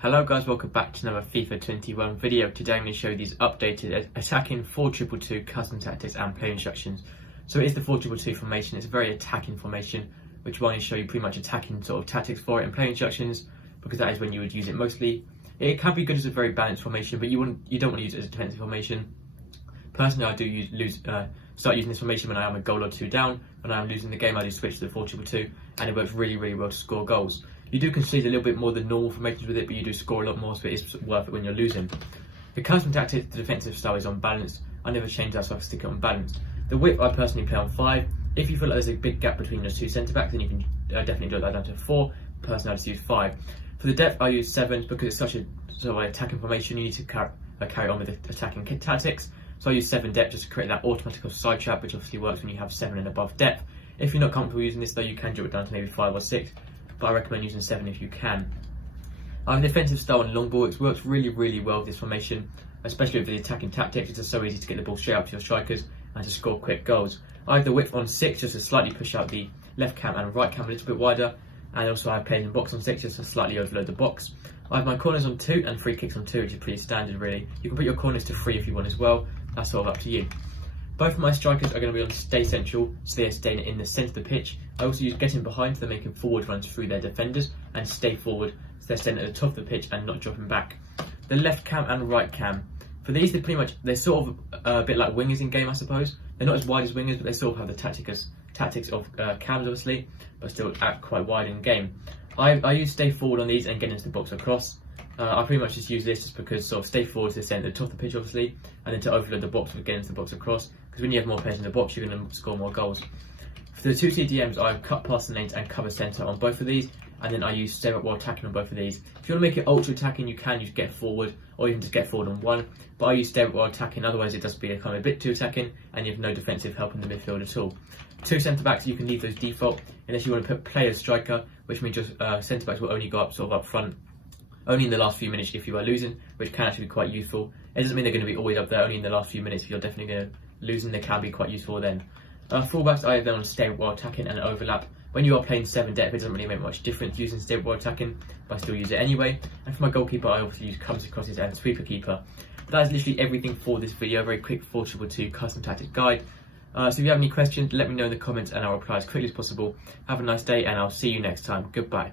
Hello guys, welcome back to another FIFA 21 video. Today I'm going to show you these updated attacking 4-2-2 custom tactics and play instructions. So it is the 4-2-2 formation. It's a very attacking formation, which will only show you pretty much attacking sort of tactics for it and play instructions, because that is when you would use it mostly. It can be good as a very balanced formation, but you don't want to use it as a defensive formation. Personally, I do start using this formation when I am a goal or two down. When I am losing the game, I do switch to the 4-2-2, and it works really well to score goals. You do concede a little bit more than normal formations with it, but you do score a lot more, so it is worth it when you're losing. The custom tactics, the defensive style is on balance. I never change that, so I stick it on balance. The width I personally play on 5. If you feel like there's a big gap between those two centre backs, then you can definitely drop that down to 4. Personally, I just use 5. For the depth, I use 7 because it's such a sort of attacking formation. You need to carry on with the attacking tactics. So I use 7 depth just to create that automatic offside trap, which obviously works when you have 7 and above depth. If you're not comfortable using this though, you can drop it down to maybe 5 or 6. But I recommend using 7 if you can. I have a defensive style on long ball. It works really well with this formation, especially with the attacking tactics. It's just so easy to get the ball straight up to your strikers and to score quick goals. I have the width on 6 just to slightly push out the left cam and right cam a little bit wider, and also I have players in box on 6 just to slightly overload the box. I have my corners on 2 and free kicks on 2, which is pretty standard really. You can put your corners to 3 if you want as well. That's sort of up to you. Both of my strikers are going to be on stay central, so they are staying in the centre of the pitch. I also use getting behind, so they're making forward runs through their defenders, and stay forward, so they're staying at the top of the pitch and not dropping back. The left cam and right cam, for these they're sort of a bit like wingers in game, I suppose. They're not as wide as wingers, but they still have the tactics of cams obviously, but still act quite wide in game. I use stay forward on these and get into the box across. I pretty much just use this just because sort of stay forward to stay at the top of the pitch obviously, and then to overload the box with getting into the box across, because when you have more players in the box you're going to score more goals. For the 2 TDMs, I cut passing lanes and cover centre on both of these, and then I use stay up while attacking on both of these. If you want to make it ultra attacking, you can use get forward, or even just get forward on 1, but I use stay up while attacking, otherwise it does become a bit too attacking and you have no defensive help in the midfield at all. 2 centre backs, you can leave those default unless you want to put player striker, which means your centre backs will only go up sort of up front only in the last few minutes if you are losing, which can actually be quite useful. It doesn't mean they're going to be always up there, only in the last few minutes. If you're definitely going to losing, they can be quite useful then. Fullbacks, I have them on stay while attacking and overlap. When you are playing 7 depth, it doesn't really make much difference using stay while attacking, but I still use it anyway. And for my goalkeeper, I obviously use comes, crosses and sweeper keeper. But that is literally everything for this video, a very quick 4-2-2 custom tactic guide. So if you have any questions, let me know in the comments and I'll reply as quickly as possible. Have a nice day and I'll see you next time. Goodbye.